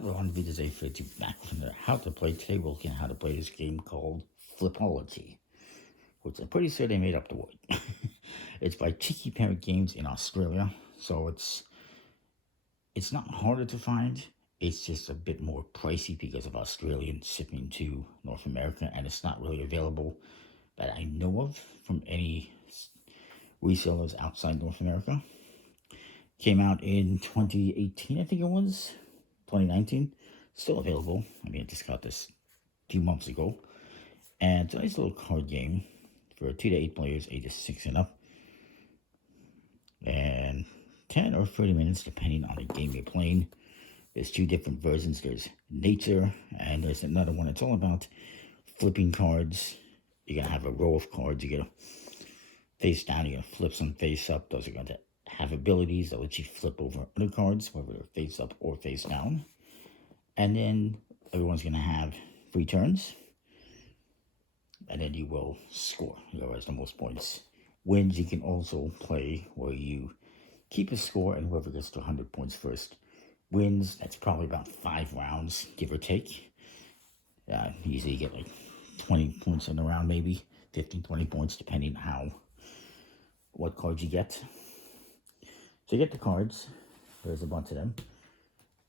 Hello, this is A52 back from the How to Play. Today we're looking at how to play this game called Flipology, which I'm pretty sure they made up the word. It's by Cheeky Parrot Games in Australia, so it's not harder to find. It's just a bit more pricey because of Australian shipping to North America, and it's not really available that I know of from any resellers outside North America. Came out in 2018, I think it was. 2019, still available. I mean, I just got this 2 months ago. And it's a nice little card game for 2 to 8 players, ages 6 and up. And 10 or 30 minutes, depending on the game you're playing. There's 2 different versions. There's Nature, and there's another one. It's all about flipping cards. You're going to have a row of cards. You're going to face down. You're going to flip some face up. Those are going to have abilities that let you flip over other cards, whether they're face up or face down. And then everyone's going to have 3 turns. And then you will score. Whoever has the most points wins. You can also play where you keep a score, and whoever gets to 100 points first wins. That's probably about 5 rounds, give or take. Usually you get like 20 points in the round, maybe 15, 20 points, depending on what cards you get. So you get the cards. There's a bunch of them.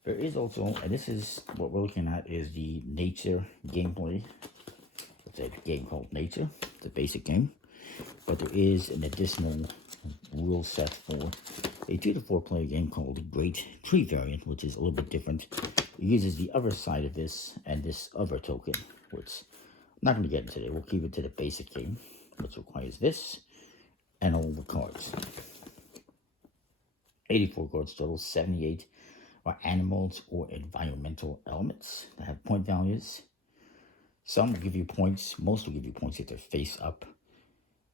There is also, and this is what we're looking at, is the Nature gameplay. It's a game called Nature. It's a basic game. But there is an additional rule set for a 2 to 4 player game called the Great Tree Variant, which is a little bit different. It uses the other side of this and this other token, which I'm not going to get into today. We'll keep it to the basic game, which requires this and all the cards. 84 cards total, 78 are animals or environmental elements that have point values. Some will give you points, most will give you points if they're face up.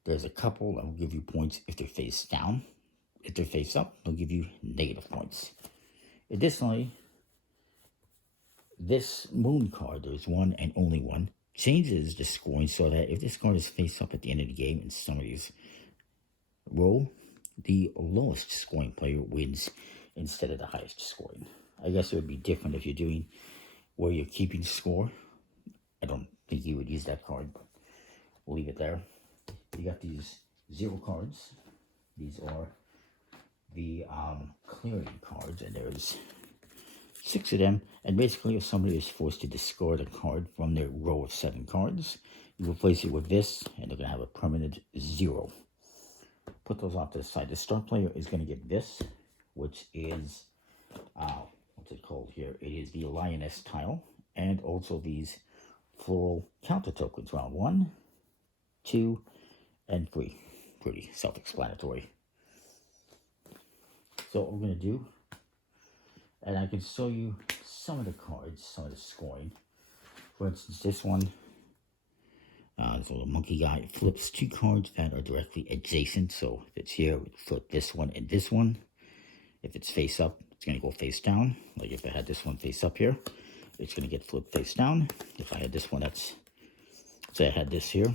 There's a couple that will give you points if they're face down. If they're face up, they'll give you negative points. Additionally, this moon card, there's one and only one, changes the scoring so that if this card is face up at the end of the game and somebody's roll, the lowest scoring player wins instead of the highest scoring. I guess it would be different if you're doing where you're keeping score. I don't think you would use that card, but we'll leave it there. You got these 0 cards. These are the clearing cards, and there's 6 of them. And basically, if somebody is forced to discard a card from their row of 7 cards, you replace it with this, and they're going to have a permanent 0. Put those off to the side. The start player is going to get this, which is, what's it called here? It is the Lioness tile, and also these floral counter tokens. Round 1, 2, and 3. Pretty self-explanatory. So what we're going to do, and I can show you some of the cards, some of the scoring. For instance, this one, this little monkey guy flips 2 cards that are directly adjacent. So if it's here, we flip this one and this one. If it's face up, it's going to go face down. Like if I had this one face up here, it's going to get flipped face down. If I had this one, say I had this here.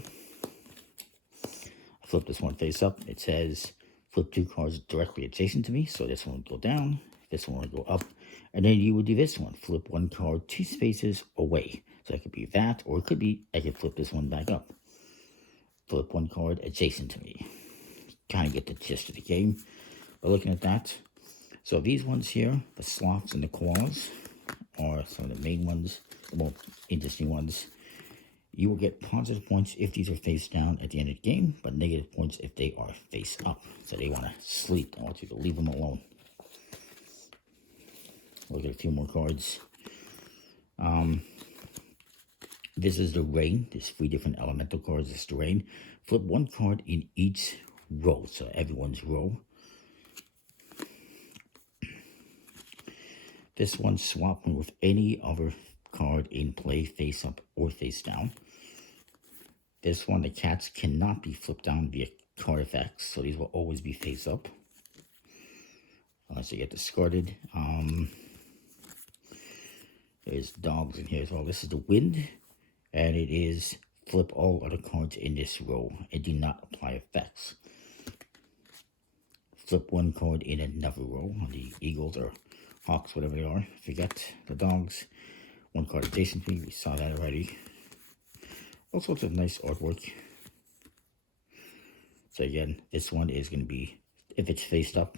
I flip this one face up. It says flip 2 cards directly adjacent to me. So this one would go down, this one would go up. And then you would do this one, flip 1 card 2 spaces away. So it could be that, or it could be, I could flip this one back up. Flip 1 card adjacent to me. Kind of get the gist of the game by looking at that. So these ones here, the sloths and the koalas, are some of the main ones, the more interesting ones. You will get positive points if these are face down at the end of the game, but negative points if they are face up. So they want to sleep. I want you to leave them alone. Look at a few more cards. This is the rain. There's 3 different elemental cards. This is the rain. Flip 1 card in each row, so everyone's row. This one, swap them with any other card in play, face up or face down. This one, the cats cannot be flipped down via card effects, so these will always be face up unless they get discarded. There's dogs in here as well. This is the wind, and it is flip all other cards in this row and do not apply effects. Flip 1 card in another row. The eagles are hawks, whatever they are. Forget the dogs. One card adjacent to me. We saw that already. All sorts of nice artwork. So again, this one is going to be, if it's face up,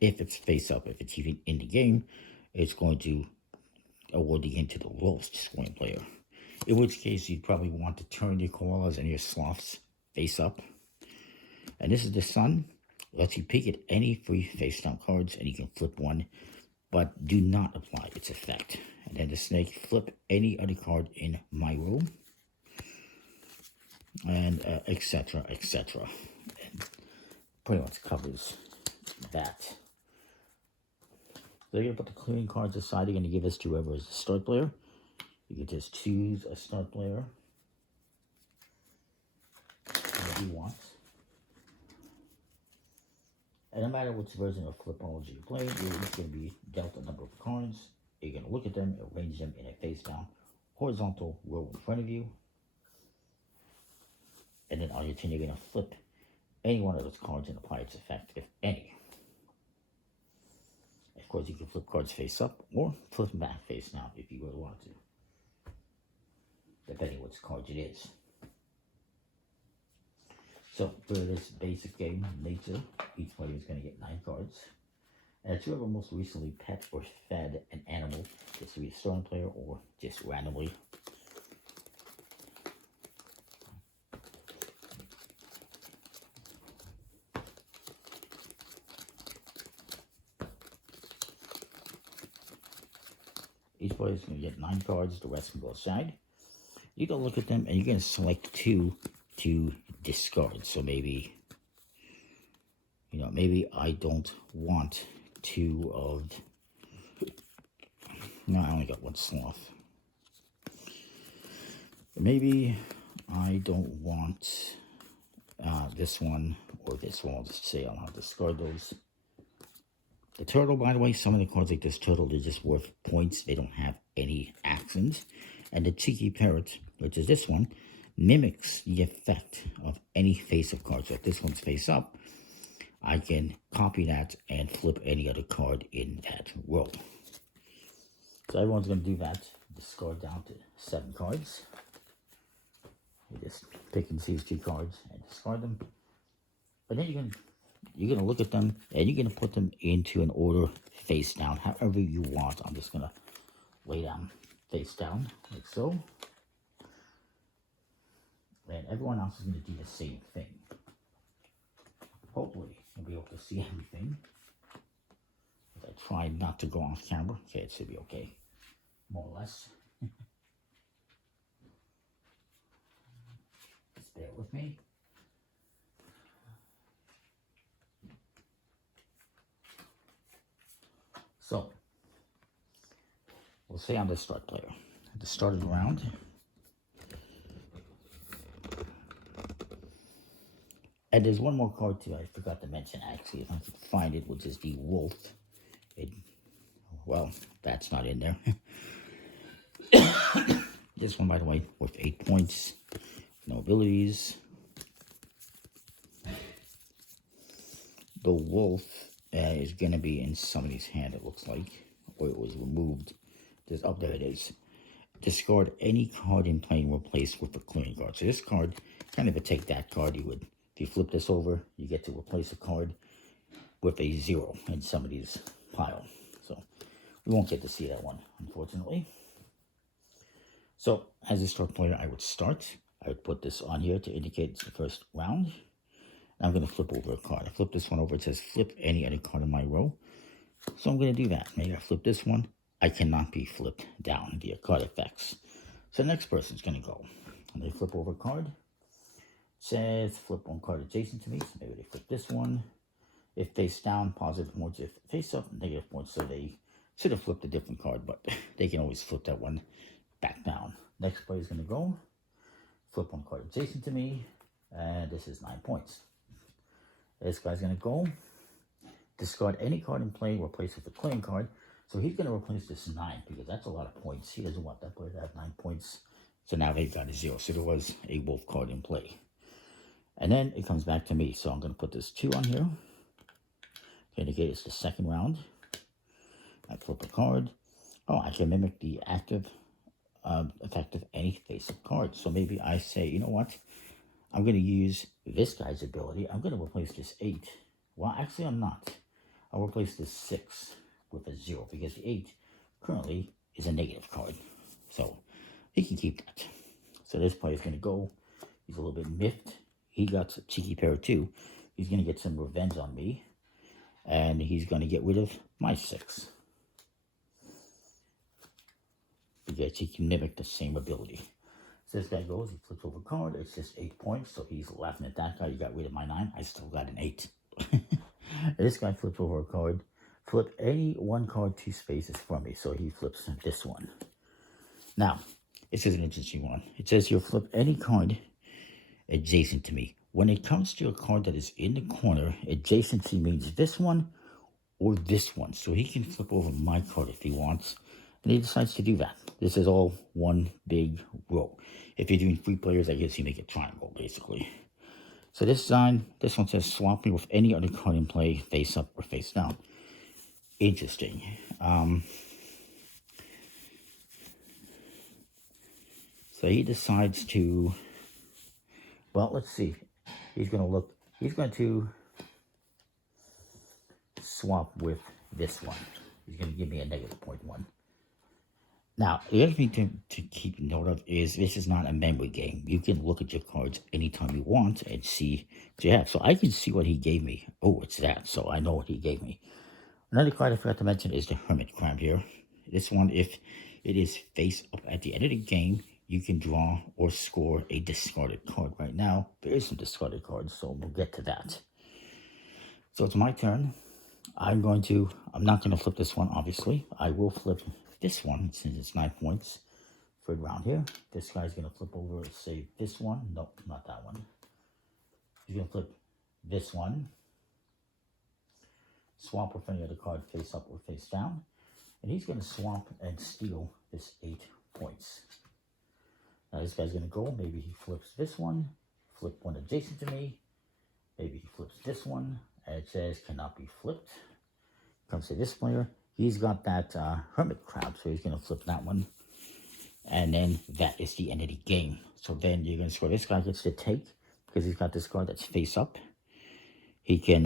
if it's even in the game, it's going to award the game to the lowest scoring player. In which case, you'd probably want to turn your koalas and your sloths face up. And this is the sun. Lets you pick at any free face down cards, and you can flip one, but do not apply its effect. And then the snake, flip any other card in my row, and etc., etc. And pretty much covers that. So you're going to put the clearing cards aside. You're going to give this to whoever is the start player. You can just choose a start player, whatever you want. And no matter which version of Flipology you play, you're just going to be dealt a number of cards. You're going to look at them, arrange them in a face-down, horizontal row in front of you. And then on your turn, you're going to flip any one of those cards and apply its effect, if any. Of course, you can flip cards face up or flip them back face down if you really want to, depending which card it is. So for this basic game, nature, each player is going to get 9 cards. And it's whoever most recently pet or fed an animal, gets to be a starting player or just randomly. Each player is going to get 9 cards, the rest can go aside. You're going to look at them and you're going to select 2 to discard. So maybe, maybe I don't want 2 of, no, I only got 1 sloth. Maybe I don't want this one or this one. I'll just say I'll discard those. The turtle, by the way, some of the cards like this turtle, they're just worth points. They don't have any actions. And the cheeky parrot, which is this one, mimics the effect of any face up card. So if this one's face up, I can copy that and flip any other card in that row. So everyone's going to do that. Discard down to 7 cards. You just pick and choose 2 cards and discard them. But then you're going to look at them and you're going to put them into an order face down, however you want. I'm just going to lay down face down like so. And everyone else is going to do the same thing. Hopefully, you'll be able to see everything. As I try not to go off camera. Okay, it should be okay. More or less. Just bear with me. So, we'll say I'm the start player. At the start of the round, and there's one more card too I forgot to mention actually, if I can find it, which is the wolf. Well, that's not in there. This one, by the way, worth 8 points. No abilities. The wolf is going to be in somebody's hand, it looks like, or it was removed. Oh, there it is. Discard any card in play and replace with a clearing card. So this card, kind of a take that card. If you flip this over, you get to replace a card with a 0 in somebody's pile. So we won't get to see that one, unfortunately. So as a start player, I would start. I would put this on here to indicate it's the first round. I'm going to flip over a card. I flip this one over. It says flip any other card in my row. So I'm going to do that. Maybe I flip this one. I cannot be flipped down via card effects. So the next person's going to go. And they flip over a card. It says flip 1 card adjacent to me. So maybe they flip this one. If face down, positive points. If face up, negative points. So they should have flipped a different card, but they can always flip that one back down. Next player is going to go. Flip 1 card adjacent to me. And this is 9 points. This guy's going to go. Discard any card in play, replace it with a clearing card. So he's going to replace this 9 because that's a lot of points. He doesn't want that player to have 9 points. So now they've got a 0. So there was a wolf card in play. And then it comes back to me. So I'm going to put this 2 on here. To indicate it's the second round. I flip a card. Oh, I can mimic the active effect of any face-up card. So maybe I say, you know what? I'm going to use this guy's ability. I'm going to replace this 8. Well, actually, I'm not. I'll replace this 6 with a 0 because the 8 currently is a negative card. So he can keep that. So this player's going to go. He's a little bit miffed. He got a cheeky pair too. He's going to get some revenge on me. And he's going to get rid of my 6. Because he can mimic the same ability. So this guy goes, he flips over a card. It's just 8 points. So he's laughing at that guy. You got rid of my 9. I still got an 8. This guy flips over a card. Flip any one card 2 spaces from me. So he flips this one. Now, this is an interesting one. It says you'll flip any card adjacent to me. When it comes to a card that is in the corner, adjacency means this one or this one. So he can flip over my card if he wants. And he decides to do that. This is all one big row. If you're doing 3 players, I guess you make a triangle, basically. So this one says swap me with any other card in play, face up or face down. Interesting. So he decides to, well, let's see. He's going to swap with this one. He's going to give me a negative 0.1. Now, the other thing to keep note of is this is not a memory game. You can look at your cards anytime you want and see what you have. So I can see what he gave me. Oh, it's that. So I know what he gave me. Another card I forgot to mention is the Hermit Crab here. This one, if it is face up at the end of the game, you can draw or score a discarded card. Right now, there is some discarded cards, so we'll get to that. So it's my turn. I'm not going to flip this one, obviously. I will flip this one, since it's 9 points. Third round here. This guy's going to flip over, say, this one. Nope, not that one. He's going to flip this one. Swap with any other card face up or face down. And he's going to swap and steal this 8 points. Now this guy's going to go. Maybe he flips this one. Flip one adjacent to me. Maybe he flips this one. And it says cannot be flipped. Comes to this player. He's got that Hermit Crab, so he's going to flip that one. And then that is the end of the game. So then you're going to score. This guy gets to take, because he's got this card that's face up. He can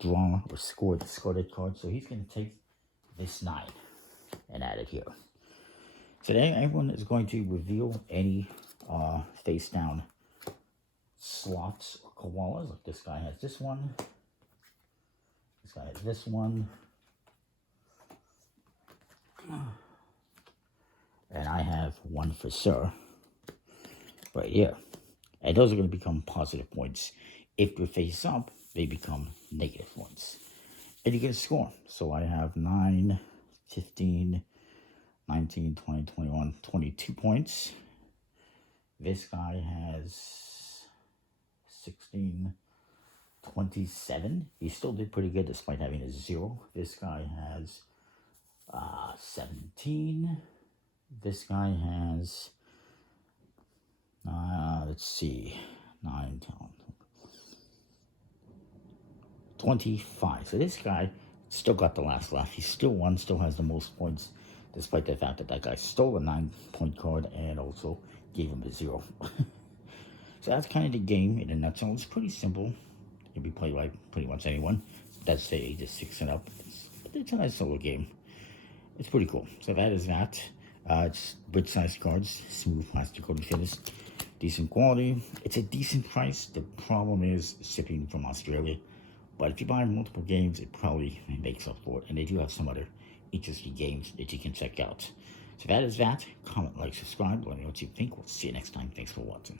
draw or score the discarded card. So he's going to take this 9 and add it here. So then everyone is going to reveal any face down slots or koalas. Like this guy has this one. This guy has this one. And I have one for sure right here. And those are going to become positive points. If they're face up, they become negative points. And you get a score. So I have 9, 15, 19, 20, 21, 22 points. This guy has 16, 27. He still did pretty good despite having a 0. This guy has 17. This guy has, let's see, 9, 10, 25. So this guy still got the last laugh. He still won, still has the most points, despite the fact that that guy stole a 9-point card and also gave him a 0. So that's kind of the game in a nutshell. It's pretty simple. It can be played by pretty much anyone. That's the ages 6 and up. It's a nice little game. It's pretty cool. So that is that. It's bridge-sized cards, smooth plastic coating finish, decent quality. It's a decent price. The problem is shipping from Australia. But if you buy multiple games, it probably makes up for it. And they do have some other interesting games that you can check out. So that is that. Comment, like, subscribe. Let me know what you think. We'll see you next time. Thanks for watching.